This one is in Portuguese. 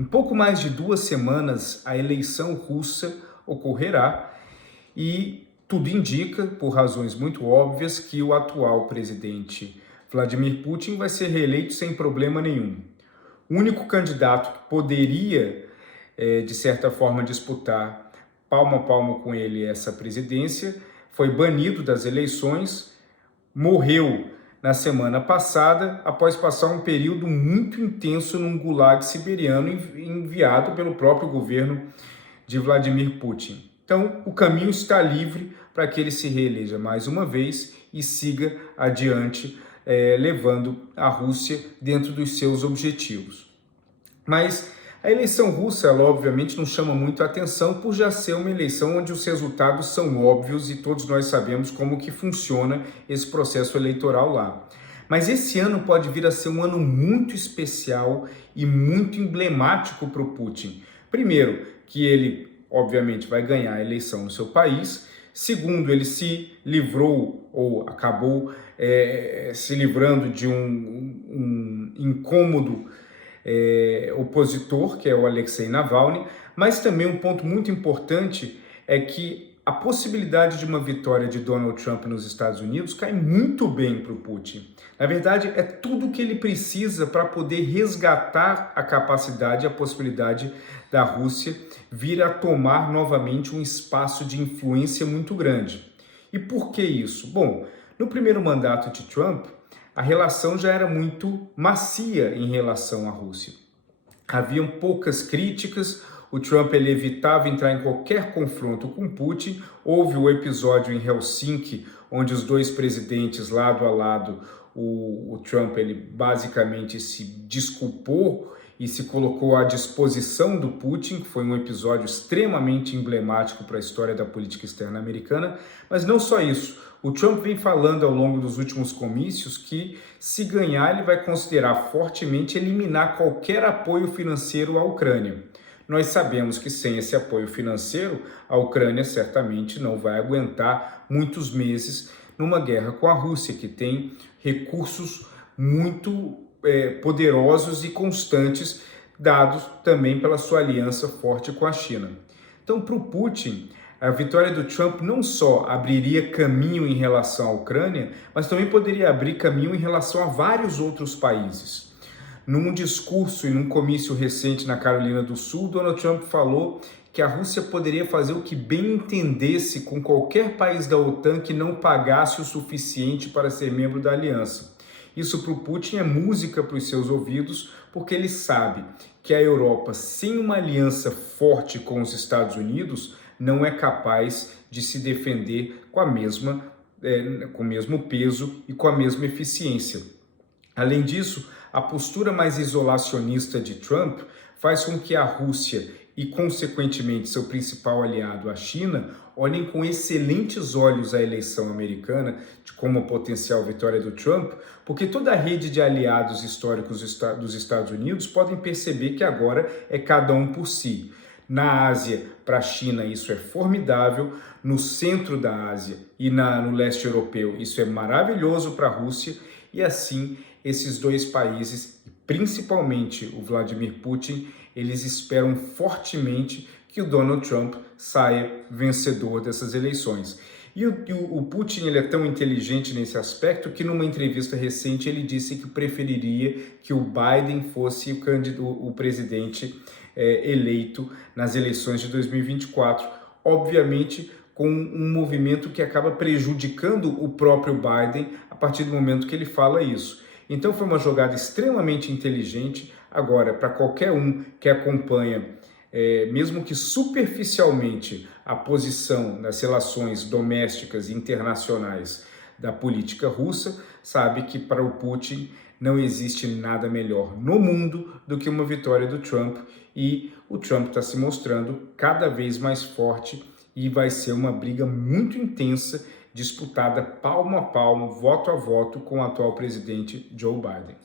Em pouco mais de 2 semanas, a eleição russa ocorrerá e tudo indica, por razões muito óbvias, que o atual presidente Vladimir Putin vai ser reeleito sem problema nenhum. O único candidato que poderia, de certa forma, disputar palmo a palmo com ele essa presidência foi banido das eleições, morreu na semana passada após passar um período muito intenso num gulag siberiano enviado pelo próprio governo de Vladimir Putin. Então, o caminho está livre para que ele se reeleja mais uma vez e siga adiante, levando a Rússia dentro dos seus objetivos. Mas a eleição russa, ela obviamente não chama muito a atenção por já ser uma eleição onde os resultados são óbvios e todos nós sabemos como que funciona esse processo eleitoral lá. Mas esse ano pode vir a ser um ano muito especial e muito emblemático para o Putin. Primeiro, que ele obviamente vai ganhar a eleição no seu país. Segundo, ele se livrou ou acabou se livrando de um incômodo opositor, que é o Alexei Navalny, mas também um ponto muito importante é que a possibilidade de uma vitória de Donald Trump nos Estados Unidos cai muito bem para o Putin. Na verdade, é tudo o que ele precisa para poder resgatar a capacidade e a possibilidade da Rússia vir a tomar novamente um espaço de influência muito grande. E por que isso? Bom, no primeiro mandato de Trump, a relação já era muito macia em relação à Rússia. Haviam poucas críticas, o Trump ele evitava entrar em qualquer confronto com Putin. Houve o episódio em Helsinki, onde os dois presidentes lado a lado, o Trump ele basicamente se desculpou e se colocou à disposição do Putin, que foi um episódio extremamente emblemático para a história da política externa americana. Mas não só isso, o Trump vem falando ao longo dos últimos comícios que, se ganhar, ele vai considerar fortemente eliminar qualquer apoio financeiro à Ucrânia. Nós sabemos que sem esse apoio financeiro, a Ucrânia certamente não vai aguentar muitos meses numa guerra com a Rússia, que tem recursos muito poderosos e constantes, dados também pela sua aliança forte com a China. Então, para o Putin, a vitória do Trump não só abriria caminho em relação à Ucrânia, mas também poderia abrir caminho em relação a vários outros países. Num discurso e num comício recente na Carolina do Sul, Donald Trump falou que a Rússia poderia fazer o que bem entendesse com qualquer país da OTAN que não pagasse o suficiente para ser membro da aliança. Isso para o Putin é música para os seus ouvidos, porque ele sabe que a Europa, sem uma aliança forte com os Estados Unidos, não é capaz de se defender com o mesmo peso e com a mesma eficiência. Além disso, a postura mais isolacionista de Trump faz com que a Rússia e, consequentemente, seu principal aliado, a China, olhem com excelentes olhos a eleição americana como a potencial vitória do Trump, porque toda a rede de aliados históricos dos Estados Unidos podem perceber que agora é cada um por si. Na Ásia, para a China, isso é formidável. No centro da Ásia e no leste europeu, isso é maravilhoso para a Rússia. E assim, esses dois países, principalmente o Vladimir Putin, eles esperam fortemente que o Donald Trump saia vencedor dessas eleições. E o Putin ele é tão inteligente nesse aspecto que numa entrevista recente ele disse que preferiria que o Biden fosse o presidente eleito nas eleições de 2024. Obviamente, com um movimento que acaba prejudicando o próprio Biden a partir do momento que ele fala isso. Então foi uma jogada extremamente inteligente. Agora, para qualquer um que acompanha, mesmo que superficialmente, a posição nas relações domésticas e internacionais da política russa, sabe que para o Putin não existe nada melhor no mundo do que uma vitória do Trump, e o Trump está se mostrando cada vez mais forte e vai ser uma briga muito intensa, disputada palmo a palmo, voto a voto com o atual presidente Joe Biden.